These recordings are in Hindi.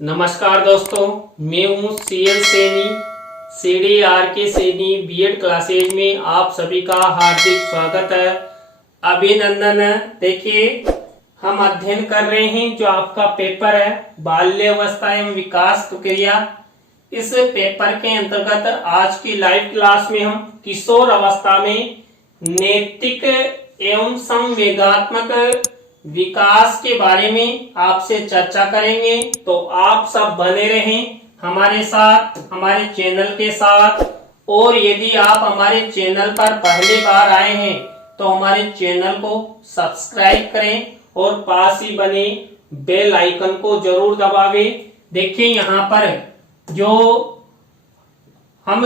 नमस्कार दोस्तों, मैं हूं C L Saini, CDRK Saini B Ed classes में आप सभी का हार्दिक स्वागत है, अभिनंदन है। देखिए, हम अध्ययन कर रहे हैं जो आपका पेपर है बाल्यावस्था एवं विकास प्रक्रिया। इस पेपर के अंतर्गत आज की लाइव क्लास में हम किशोर अवस्था में नैतिक एवं संवेगात्मक विकास के बारे में आपसे चर्चा करेंगे। तो आप सब बने रहें हमारे साथ, हमारे चैनल के साथ। और यदि आप हमारे चैनल पर पहली बार आए हैं तो हमारे चैनल को सब्सक्राइब करें और पास ही बने बेल आइकन को जरूर दबावें। देखिए, यहाँ पर जो हम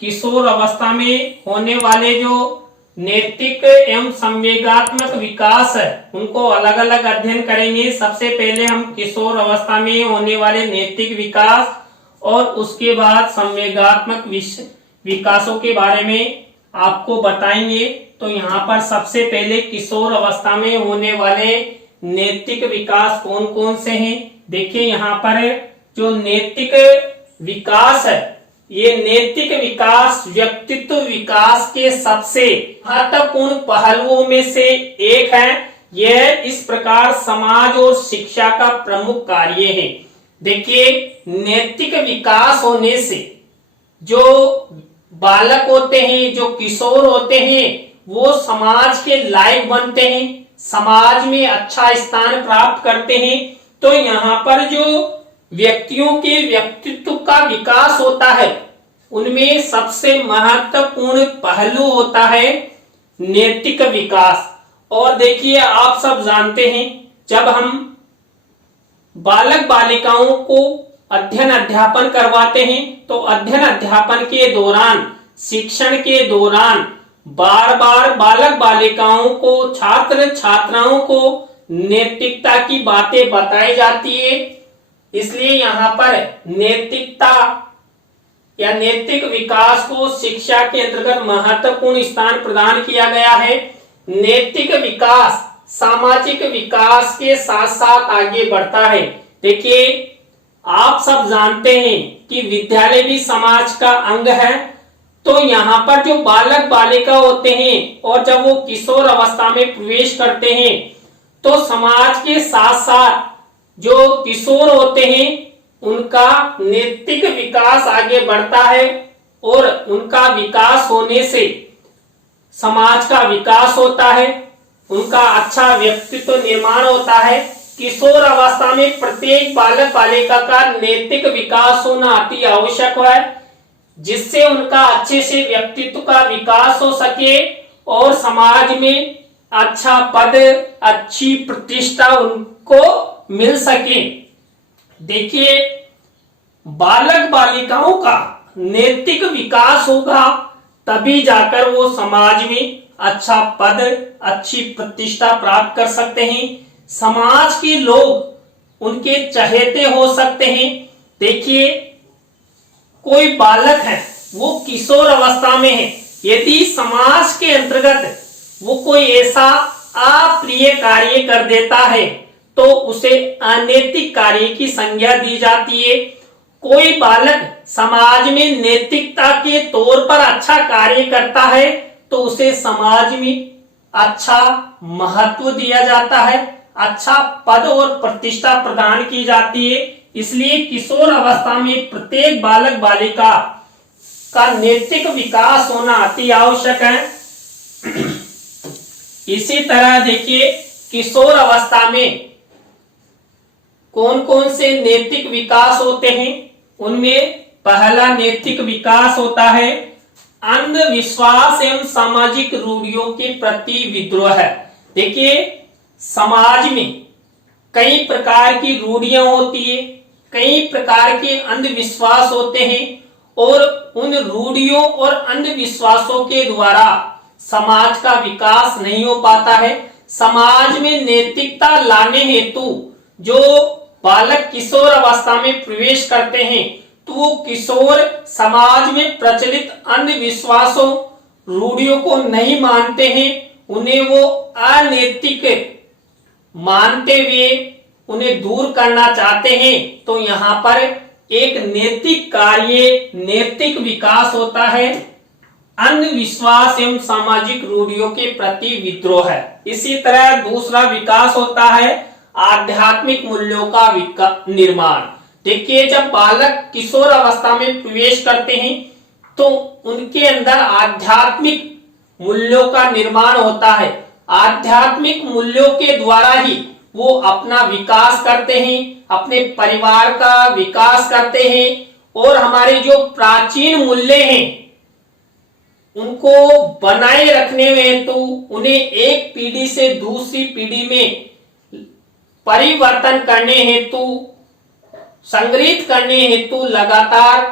किशोर अवस्था में होने वाले जो नैतिक एवं संवेगात्मक विकास है उनको अलग अलग अध्ययन करेंगे। सबसे पहले हम किशोर अवस्था में होने वाले नैतिक विकास और उसके बाद संवेगात्मक विकासों के बारे में आपको बताएंगे। तो यहाँ पर सबसे पहले किशोर अवस्था में होने वाले नैतिक विकास कौन कौन से हैं। देखिए, यहाँ पर जो नैतिक विकास है, ये नैतिक विकास व्यक्तित्व विकास के सबसे महत्वपूर्ण पहलुओं में से एक है। यह इस प्रकार समाज और शिक्षा का प्रमुख कार्य है। देखिए, नैतिक विकास होने से जो बालक होते हैं, जो किशोर होते हैं, वो समाज के लायक बनते हैं, समाज में अच्छा स्थान प्राप्त करते हैं। तो यहाँ पर जो व्यक्तियों के व्यक्तित्व का विकास होता है उनमें सबसे महत्वपूर्ण पहलू होता है नैतिक विकास। और देखिए, आप सब जानते हैं, जब हम बालक बालिकाओं को अध्ययन अध्यापन करवाते हैं तो अध्ययन अध्यापन के दौरान, शिक्षण के दौरान बार बार बालक बालिकाओं को, छात्र छात्राओं को नैतिकता की बातें बताई जाती है। इसलिए यहाँ पर नैतिकता या नैतिक विकास को शिक्षा के अंतर्गत महत्वपूर्ण स्थान प्रदान किया गया है। नैतिक विकास सामाजिक विकास के साथ साथ आगे बढ़ता है। देखिए, आप सब जानते हैं कि विद्यालय भी समाज का अंग है। तो यहाँ पर जो बालक बालिका होते हैं और जब वो किशोर अवस्था में प्रवेश करते हैं तो समाज के साथ साथ जो किशोर होते हैं उनका नैतिक विकास आगे बढ़ता है और उनका विकास होने से समाज का विकास होता है, उनका अच्छा व्यक्तित्व निर्माण होता है। किशोर अवस्था में प्रत्येक बालक बालिका का नैतिक विकास होना अति आवश्यक है, जिससे उनका अच्छे से व्यक्तित्व का विकास हो सके और समाज में अच्छा पद, अच्छी प्रतिष्ठा उनको मिल सके। देखिए, बालक बालिकाओं का नैतिक विकास होगा तभी जाकर वो समाज में अच्छा पद, अच्छी प्रतिष्ठा प्राप्त कर सकते हैं, समाज के लोग उनके चहेते हो सकते हैं। देखिए, कोई बालक है, वो किशोर अवस्था में है, यदि समाज के अंतर्गत वो कोई ऐसा अप्रिय कार्य कर देता है तो उसे अनैतिक कार्य की संज्ञा दी जाती है। कोई बालक समाज में नैतिकता के तौर पर अच्छा कार्य करता है तो उसे समाज में अच्छा महत्व दिया जाता है, अच्छा पद और प्रतिष्ठा प्रदान की जाती है। इसलिए किशोर अवस्था में प्रत्येक बालक बालिका का नैतिक विकास होना अति आवश्यक है। इसी तरह देखिए, किशोर अवस्था में कौन कौन से नैतिक विकास होते हैं। उनमें पहला नैतिक विकास होता है अंधविश्वास एवं सामाजिक रूढ़ियों के प्रति विद्रोह। देखिए, समाज में कई प्रकार की रूढ़ियां होती है, कई प्रकार के अंधविश्वास होते हैं और उन रूढ़ियों और अंधविश्वासों के द्वारा समाज का विकास नहीं हो पाता है। समाज में नैतिकता लाने हेतु जो बालक किशोर अवस्था में प्रवेश करते हैं तो वो किशोर समाज में प्रचलित अंधविश्वासों, रूढ़ियों को नहीं मानते हैं, उन्हें वो अनैतिक मानते हुए उन्हें दूर करना चाहते हैं तो यहाँ पर एक नैतिक कार्य, नैतिक विकास होता है। अंधविश्वास एवं सामाजिक रूढ़ियों के प्रति विद्रोह है। इसी तरह दूसरा विकास होता है आध्यात्मिक मूल्यों का निर्माण। देखिए, जब बालक किशोर अवस्था में प्रवेश करते हैं तो उनके अंदर आध्यात्मिक मूल्यों का निर्माण होता है। आध्यात्मिक मूल्यों के द्वारा ही वो अपना विकास करते हैं, अपने परिवार का विकास करते हैं और हमारे जो प्राचीन मूल्य हैं उनको बनाए रखने में हेतु उन्हें एक पीढ़ी से दूसरी पीढ़ी में परिवर्तन करने हेतु, संग्रहित करने हेतु लगातार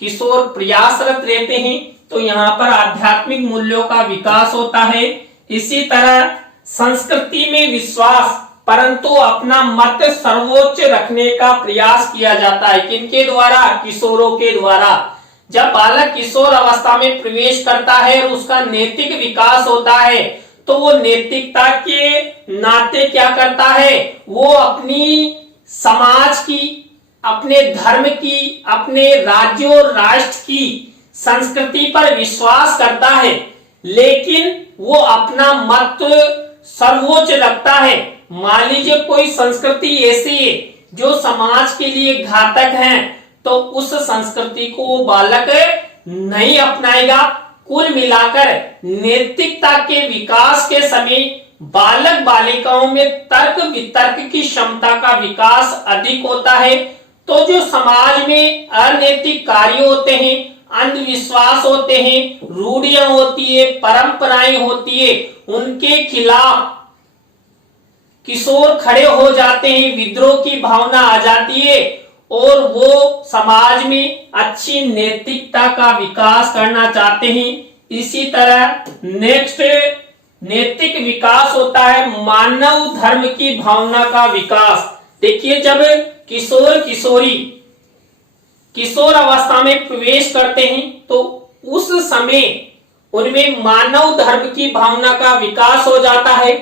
किशोर प्रयासरत रहते हैं। तो यहाँ पर आध्यात्मिक मूल्यों का विकास होता है। इसी तरह संस्कृति में विश्वास, परंतु अपना मत सर्वोच्च रखने का प्रयास किया जाता है। किनके द्वारा? किशोरों के द्वारा। जब बालक किशोर अवस्था में प्रवेश करता है और उसका नैतिक विकास होता है तो वो नैतिकता के नाते क्या करता है? वो अपनी समाज की, अपने धर्म की, अपने राज्य और राष्ट्र की संस्कृति पर विश्वास करता है, लेकिन वो अपना मत सर्वोच्च रखता है। मान लीजिए कोई संस्कृति ऐसी है जो समाज के लिए घातक है तो उस संस्कृति को वो बालक नहीं अपनाएगा। कुल मिलाकर नैतिकता के विकास के समय बालक बालिकाओं में तर्क वितर्क की क्षमता का विकास अधिक होता है। तो जो समाज में अनैतिक कार्य होते हैं, अंधविश्वास होते हैं, रूढ़ियां होती है, परंपराएं होती है, उनके खिलाफ किशोर खड़े हो जाते हैं, विद्रोह की भावना आ जाती है और वो समाज में अच्छी नैतिकता का विकास करना चाहते हैं। इसी तरह नेक्स्ट नैतिक विकास होता है मानव धर्म की भावना का विकास। देखिए, जब किशोर किशोरी किशोर अवस्था में प्रवेश करते हैं तो उस समय उनमें मानव धर्म की भावना का विकास हो जाता है।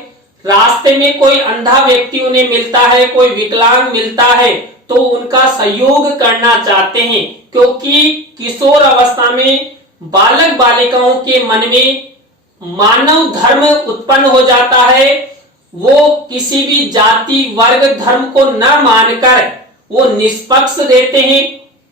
रास्ते में कोई अंधा व्यक्ति उन्हें मिलता है, कोई विकलांग मिलता है तो उनका सहयोग करना चाहते हैं, क्योंकि किशोर अवस्था में बालक बालिकाओं के मन में मानव धर्म उत्पन्न हो जाता है। वो किसी भी जाति वर्ग धर्म को न मानकर वो निष्पक्ष रहते हैं।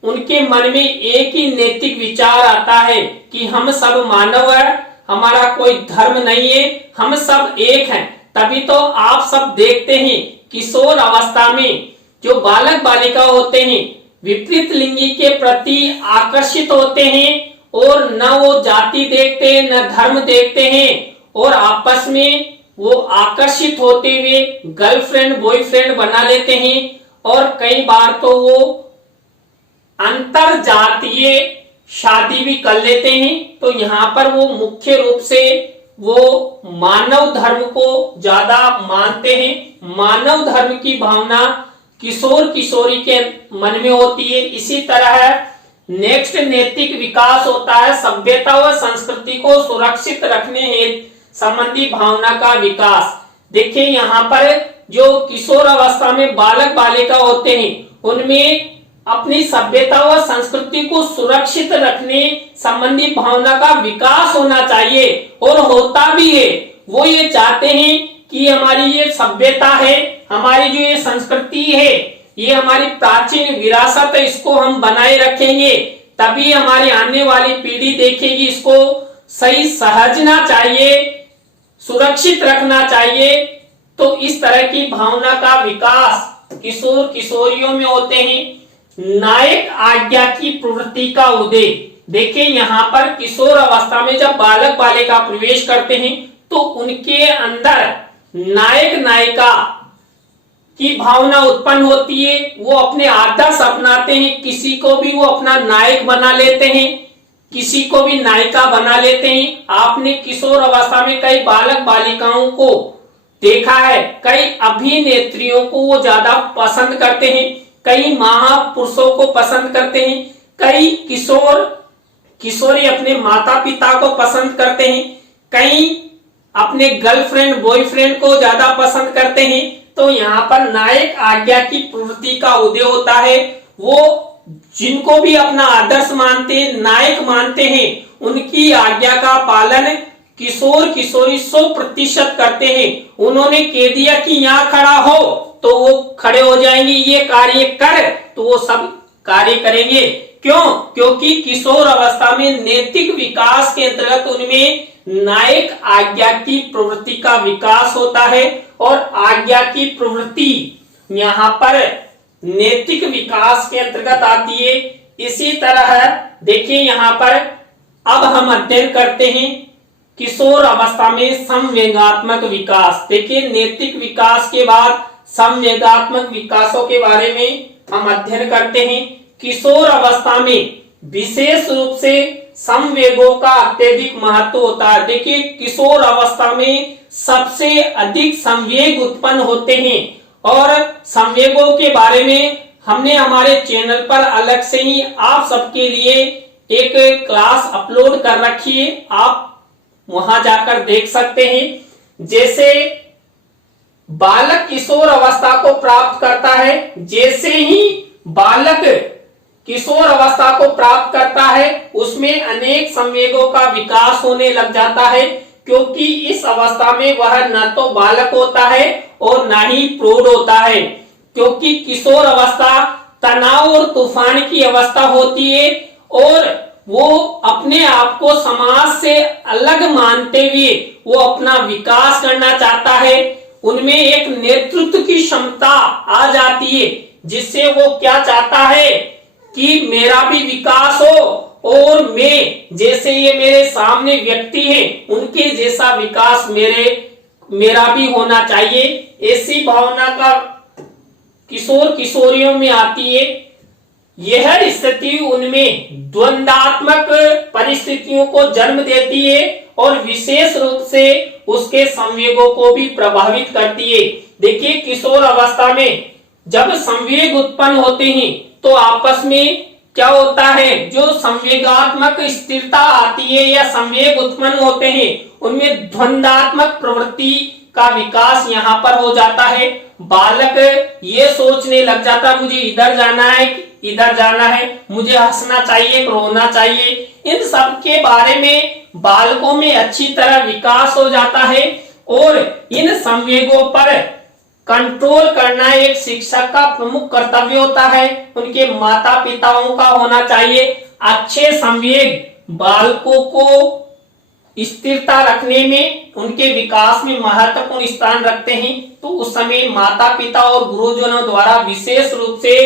उनके मन में एक ही नैतिक विचार आता है कि हम सब मानव है, हमारा कोई धर्म नहीं है, हम सब एक हैं। तभी तो आप सब देखते हैं किशोर अवस्था में जो बालक बालिका होते हैं विपरीत लिंगी के प्रति आकर्षित होते हैं और न वो जाति देखते हैं न धर्म देखते हैं और आपस में वो आकर्षित होते हुए गर्लफ्रेंड बॉयफ्रेंड बना लेते हैं और कई बार तो वो अंतर जातीय शादी भी कर लेते हैं। तो यहाँ पर वो मुख्य रूप से वो मानव धर्म को ज्यादा मानते हैं। मानव धर्म की भावना किशोर किशोरी के मन में होती है। इसी तरह नेक्स्ट नैतिक विकास होता है सभ्यता व संस्कृति को सुरक्षित रखने हेतु संबंधी भावना का विकास। देखिए, यहाँ पर जो किशोर अवस्था में बालक बालिका होते हैं उनमें अपनी सभ्यता व संस्कृति को सुरक्षित रखने संबंधी भावना का विकास होना चाहिए और होता भी है। वो ये चाहते हैं कि हमारी ये सभ्यता है, हमारी जो ये संस्कृति है, ये हमारी प्राचीन विरासत है, इसको हम बनाए रखेंगे तभी हमारी आने वाली पीढ़ी देखेगी। इसको सही समझना चाहिए, सुरक्षित रखना चाहिए। तो इस तरह की भावना का विकास किशोर किशोरियों में होते हैं। नायक आज्ञा की प्रवृत्ति का उदय। देखिए, यहाँ पर किशोर अवस्था में जब बालक बालिका प्रवेश करते हैं तो उनके अंदर नायक नायिका की भावना उत्पन्न होती है। वो अपने आदर्श अपनाते हैं, किसी को भी वो अपना नायक बना लेते हैं, किसी को भी नायिका बना लेते हैं। आपने किशोर अवस्था में कई बालक बालिकाओं को देखा है, कई अभिनेत्रियों को वो ज्यादा पसंद करते हैं, कई महापुरुषों को पसंद करते हैं, कई किशोर किशोरी अपने माता पिता को पसंद करते हैं, कई अपने गर्लफ्रेंड बॉयफ्रेंड को ज्यादा पसंद करते हैं, तो यहाँ पर नायक आज्ञा की प्रवृत्ति का उदय होता है। वो जिनको भी अपना आदर्श मानते हैं, नायक मानते हैं, उनकी आज्ञा का पालन किशोर किशोरी 100% करते हैं। उन्होंने कह दिया कि यहाँ खड़ा हो तो वो खड़े हो जाएंगे, ये कार्य कर तो वो सब कार्य करेंगे। क्यों? क्योंकि किशोर अवस्था में नैतिक विकास के अंतर्गत उनमें नायक आज्ञा की प्रवृत्ति का विकास होता है और आज्ञा की प्रवृत्ति यहाँ पर नैतिक विकास के अंतर्गत आती है। इसी तरह देखिए यहाँ पर अब हम अध्ययन करते हैं किशोर अवस्था में संवेगात्मक विकास। देखिए नैतिक विकास के बाद संवेगात्मक विकासों के बारे में हम अध्ययन करते हैं। किशोर अवस्था में विशेष रूप से संवेगों का अत्यधिक महत्व होता है। देखिए किशोर अवस्था में सबसे अधिक संवेग उत्पन्न होते हैं और संवेगों के बारे में हमने हमारे चैनल पर अलग से ही आप सबके लिए एक क्लास अपलोड कर रखी है, आप वहां जाकर देख सकते हैं। जैसे बालक किशोर अवस्था को प्राप्त करता है, जैसे ही बालक किशोर अवस्था को प्राप्त करता है उसमें अनेक संवेगों का विकास होने लग जाता है, क्योंकि इस अवस्था में वह न तो बालक होता है और न ही प्रौढ़ होता है। क्योंकि किशोर अवस्था तनाव और तूफान की अवस्था होती है और वो अपने आप को समाज से अलग मानते हुए वो अपना विकास करना चाहता है। उनमें एक नेतृत्व की क्षमता आ जाती है, जिससे वो क्या चाहता है कि मेरा भी विकास हो और मैं जैसे ये मेरे सामने व्यक्ति हैं उनके जैसा विकास मेरा भी होना चाहिए। ऐसी भावना का किशोर किशोरियों में आती है। यह स्थिति उनमें द्वंद्वात्मक परिस्थितियों को जन्म देती है और विशेष रूप से उसके संवेगों को भी प्रभावित करती है। देखिए किशोर अवस्था में जब संवेग उत्पन्न होते हैं तो आपस में क्या होता है, जो संवेगात्मक स्थिरता आती है या संवेग उत्पन्न होते हैं उनमें द्वंद्वात्मक प्रवृत्ति का विकास यहाँ पर हो जाता है। बालक ये सोचने लग जाता मुझे इधर जाना है, इधर जाना है, मुझे हंसना चाहिए, रोना चाहिए। इन सब के बारे में बालकों में अच्छी तरह विकास हो जाता है और इन संवेगों पर कंट्रोल करना एक शिक्षक का प्रमुख कर्तव्य होता है। उनके माता पिताओं का होना चाहिए। अच्छे संवेग बालकों को स्थिरता रखने में, उनके विकास में महत्वपूर्ण स्थान रखते हैं। तो उस समय माता पिता और गुरुजनों द्वारा विशेष रूप से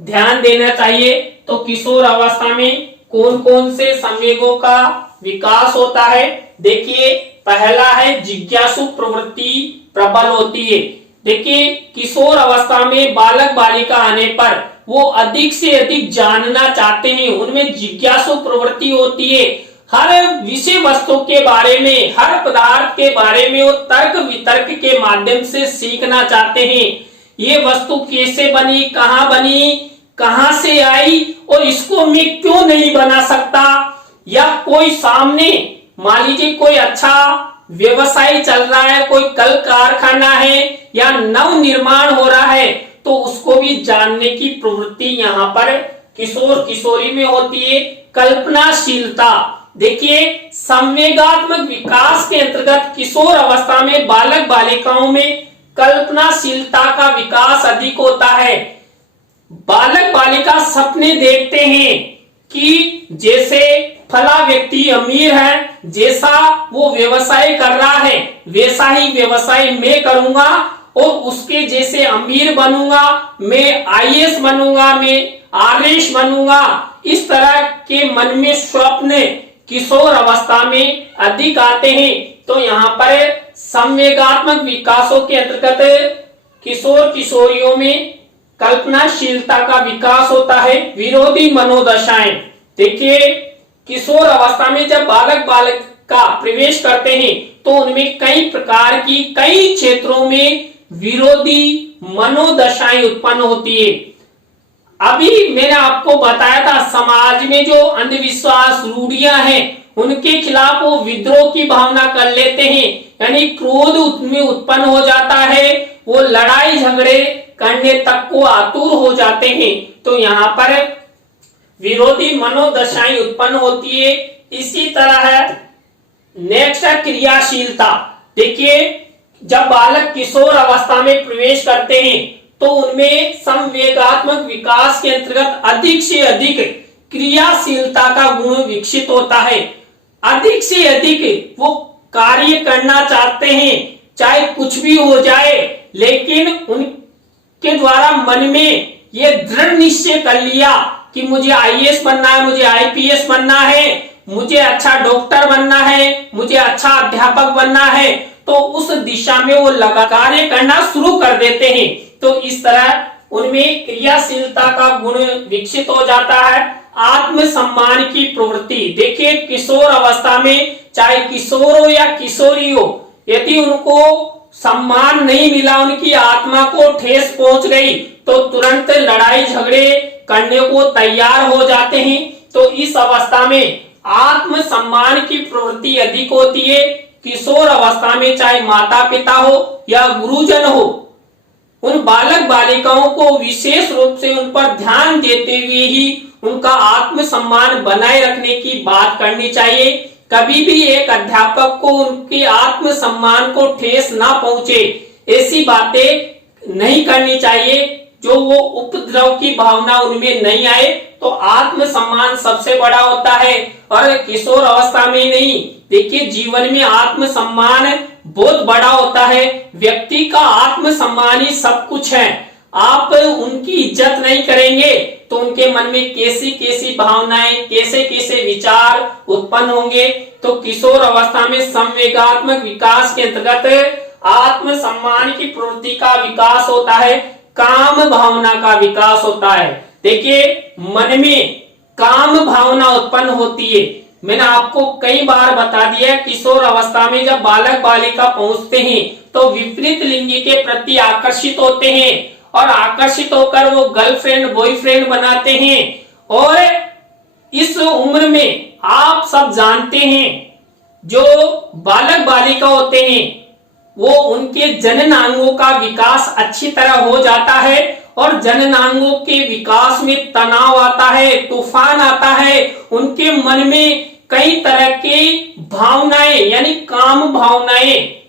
ध्यान देना चाहिए। तो किशोर अवस्था में कौन कौन से संवेगों का विकास होता है? देखिए पहला है जिज्ञासु प्रवृत्ति प्रबल होती है। देखिए किशोर अवस्था में बालक बालिका आने पर वो अधिक से अधिक जानना चाहते हैं, उनमें जिज्ञासु प्रवृत्ति होती है। हर विषय वस्तु के बारे में, हर पदार्थ के बारे में वो तर्क वितर्क के माध्यम से सीखना चाहते हैं। ये वस्तु कैसे बनी, कहां से आई और इसको मैं क्यों नहीं बना सकता। या कोई सामने मान लीजिए कोई अच्छा व्यवसाय चल रहा है, कोई कल कारखाना है या नव निर्माण हो रहा है, तो उसको भी जानने की प्रवृत्ति यहाँ पर किशोर किशोरी में होती है। कल्पनाशीलता, देखिए संवेगात्मक विकास के अंतर्गत किशोर अवस्था में बालक बालिकाओं में कल्पनाशीलता का विकास अधिक होता है। बालक बालिका सपने देखते हैं कि जैसे फला व्यक्ति अमीर है, जैसा वो व्यवसाय कर रहा है वैसा ही व्यवसाय मैं करूंगा और उसके जैसे अमीर बनूंगा, मैं आईएएस बनूंगा, मैं आरएस बनूंगा। इस तरह के मन में स्वप्न किशोर अवस्था में अधिक आते हैं। तो यहाँ पर संवेगात्मक विकासों के अंतर्गत किशोर किशोरियों में कल्पनाशीलता का विकास होता है। विरोधी मनोदशाएं, देखिए किशोर अवस्था में जब बालक बालिका प्रवेश करते हैं तो उनमें कई प्रकार की, कई क्षेत्रों में विरोधी मनोदशाएं उत्पन्न होती है। अभी मैंने आपको बताया था समाज में जो अंधविश्वास रूढ़ियां हैं उनके खिलाफ वो विद्रोह की भावना कर लेते हैं, यानी क्रोध उनमें उत्पन्न हो जाता है वो लड़ाई झगड़े करने तक को आतुर हो जाते हैं। तो यहाँ पर विरोधी मनोदशाएं उत्पन्न होती है। इसी तरह है नेक्स्ट है क्रियाशीलता। देखिए, जब बालक किशोर अवस्था में प्रवेश करते हैं तो उनमें संवेगात्मक विकास के अंतर्गत अधिक से अधिक क्रियाशीलता का गुण विकसित होता है। अधिक से अधिक वो कार्य करना चाहते हैं, चाहे कुछ भी हो जाए, लेकिन उनके द्वारा मन में ये दृढ़ निश्चय कर लिया कि मुझे आईएएस बनना है, मुझे आईपीएस बनना है, मुझे अच्छा डॉक्टर बनना है, मुझे अच्छा अध्यापक बनना है, तो उस दिशा में वो लगातार करना शुरू कर देते हैं। तो इस तरह उनमें क्रियाशीलता का गुण विकसित हो जाता है। आत्मसम्मान की प्रवृत्ति। देखिए, किशोर अवस्था में चाहे किशोर हो या किशोरी हो, यदि उनको सम्मान नहीं मिला, उनकी आत्मा को ठेस पहुंच गई, तो तुरंत लड़ाई झगड़े करने को तैयार हो जाते हैं। तो इस अवस्था में आत्मसम्मान की प्रवृत्ति अधिक होती है। किशोर अवस्था में चाहे माता पिता हो या गुरुजन हो, उन बालक बालिकाओं को विशेष रूप से उन पर ध्यान देते हुए ही उनका आत्मसम्मान बनाए रखने की बात करनी चाहिए। कभी भी एक अध्यापक को उनके आत्मसम्मान को ठेस ना पहुंचे, ऐसी बातें नहीं करनी चाहिए जो वो उपद्रव की भावना उनमें नहीं आए। तो आत्मसम्मान सबसे बड़ा होता है, और किशोर अवस्था में नहीं। देखिए, जीवन में आत्मसम्मान बहुत बड़ा होता है। व्यक्ति का आत्मसम्मान ही सब कुछ है। आप उनकी इज्जत नहीं करेंगे तो उनके मन में कैसी कैसी भावनाएं, कैसे कैसे विचार उत्पन्न होंगे। तो किशोर अवस्था में संवेगात्मक विकास के अंतर्गत आत्मसम्मान की प्रवृत्ति का विकास होता है, काम भावना का विकास होता है। देखिए, मन में काम भावना उत्पन्न होती है। मैंने आपको कई बार बता दिया, किशोर अवस्था में जब बालक बालिका पहुंचते हैं तो विपरीत लिंगी के प्रति आकर्षित होते हैं, और आकर्षित होकर वो गर्लफ्रेंड बॉयफ्रेंड बनाते हैं। और इस उम्र में आप सब जानते हैं, जो बालक बालिका होते हैं वो उनके जननांगों का विकास अच्छी तरह हो जाता है, और जननांगों के विकास में तनाव आता है, तूफान आता है। उनके मन में कई तरह की भावनाएं यानी काम भावनाएं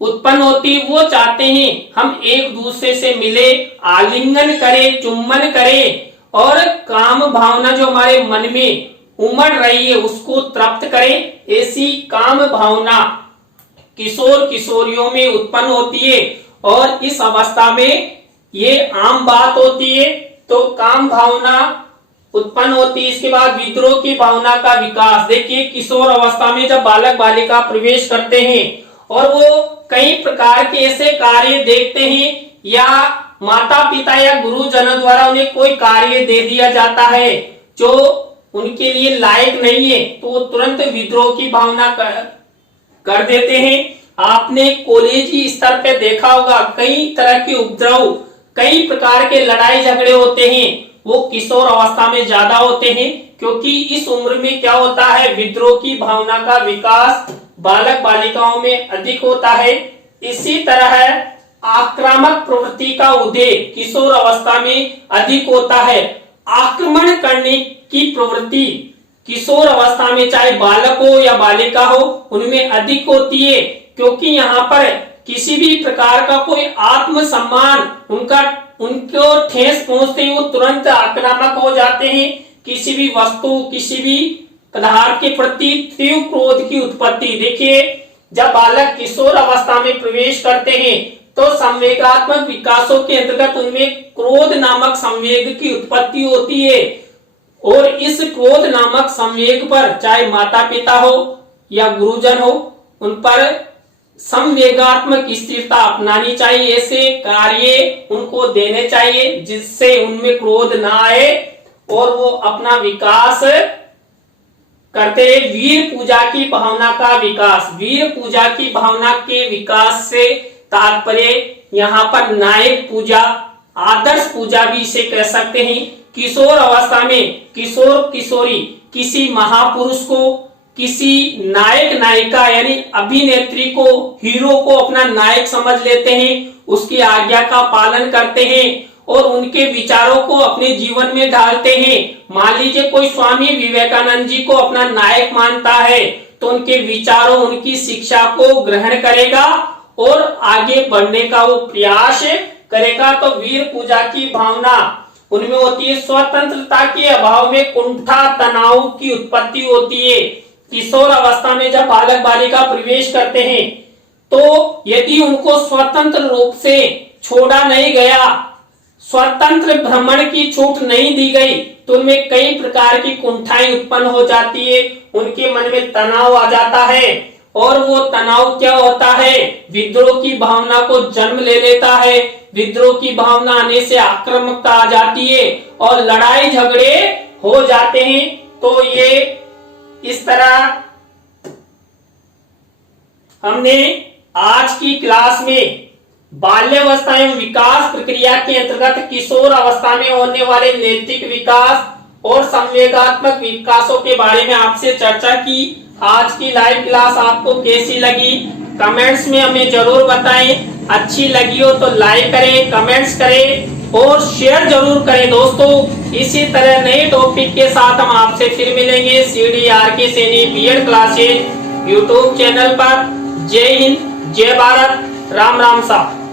उत्पन्न होती। वो चाहते हैं हम एक दूसरे से मिले, आलिंगन करें, चुम्बन करें, और काम भावना जो हमारे मन में उमड़ रही है उसको तृप्त करें। ऐसी काम भावना किशोर किशोरियों में उत्पन्न होती है, और इस अवस्था में ये आम बात होती है। तो काम भावना उत्पन्न होती है। इसके बाद विद्रोह की भावना का विकास। देखिए, किशोर अवस्था में जब बालक बालिका प्रवेश करते हैं और वो कई प्रकार के ऐसे कार्य देखते हैं, या माता पिता या गुरुजनों द्वारा उन्हें कोई कार्य दे दिया जाता है जो उनके लिए लायक नहीं है, तो वो तुरंत विद्रोह की भावना कर देते हैं। आपने कॉलेजी स्तर पे देखा होगा, कई तरह के उपद्रव, कई प्रकार के लड़ाई झगड़े होते हैं, वो किशोर अवस्था में ज्यादा होते हैं, क्योंकि इस उम्र में क्या होता है, विद्रोह की भावना का विकास बालक बालिकाओं में अधिक होता है। इसी तरह आक्रामक प्रवृत्ति का उदय किशोर अवस्था में अधिक होता है। आक्रमण करने की प्रवृत्ति किशोर अवस्था में चाहे बालक हो या बालिका हो उनमें अधिक होती है, क्योंकि यहाँ पर किसी भी प्रकार का कोई आत्मसम्मान उनको ठेस पहुंचते ही वो तुरंत आक्रामक हो जाते हैं। किसी भी वस्तु, किसी भी पदार्थ के प्रति तीव्र क्रोध की उत्पत्ति। देखिए, जब बालक किशोर अवस्था में प्रवेश करते हैं तो संवेगात्मक विकासों के अंतर्गत उनमें क्रोध नामक संवेग की उत्पत्ति होती है, और इस क्रोध नामक संवेग पर चाहे माता पिता हो या गुरुजन हो, उन पर संवेगात्मक स्थिरता अपनानी चाहिए। ऐसे कार्य उनको देने चाहिए जिससे उनमें क्रोध ना आए और वो अपना विकास करते। वीर पूजा की भावना का विकास। वीर पूजा की भावना के विकास से तात्पर्य यहाँ पर नायक पूजा, आदर्श पूजा भी इसे कह सकते हैं। किशोर अवस्था में किशोर किशोरी किसी महापुरुष को, किसी नायक नायिका यानी अभिनेत्री को, हीरो को अपना नायक समझ लेते हैं, उसकी आज्ञा का पालन करते हैं और उनके विचारों को अपने जीवन में ढालते हैं। मान लीजिए कोई स्वामी विवेकानंद जी को अपना नायक मानता है तो उनके विचारों, उनकी शिक्षा को ग्रहण करेगा और आगे बढ़ने का वो प्रयास करेगा। तो वीर पूजा की भावना उनमें होती है। स्वतंत्रता के अभाव में कुंठा, तनाव की उत्पत्ति होती है। किशोर अवस्था में जब बालक बालिका प्रवेश करते हैं तो यदि उनको स्वतंत्र रूप से छोड़ा नहीं गया, स्वतंत्र भ्रमण की छूट नहीं दी गई तो उनमें कई प्रकार की कुंठाएं उत्पन्न हो जाती है, उनके मन में तनाव आ जाता है और वो तनाव क्या होता है, विद्रोह की भावना को जन्म ले लेता है। विद्रोह की भावना आने से आक्रामकता आ जाती है और लड़ाई झगड़े हो जाते हैं। तो ये इस तरह हमने आज की क्लास में बाल्यावस्था एवं विकास प्रक्रिया के अंतर्गत किशोर अवस्था में होने वाले नैतिक विकास और संवेगात्मक विकासों के बारे में आपसे चर्चा की। आज की लाइव क्लास आपको कैसी लगी कमेंट्स में हमें जरूर बताएं। अच्छी लगी हो तो लाइक करें, कमेंट्स करें और शेयर जरूर करें दोस्तों। इसी तरह नए टॉपिक के साथ हम आपसे फिर मिलेंगे CDRK Saini B Ed classes YouTube channel पर। जय हिंद, जय भारत, राम राम साहब।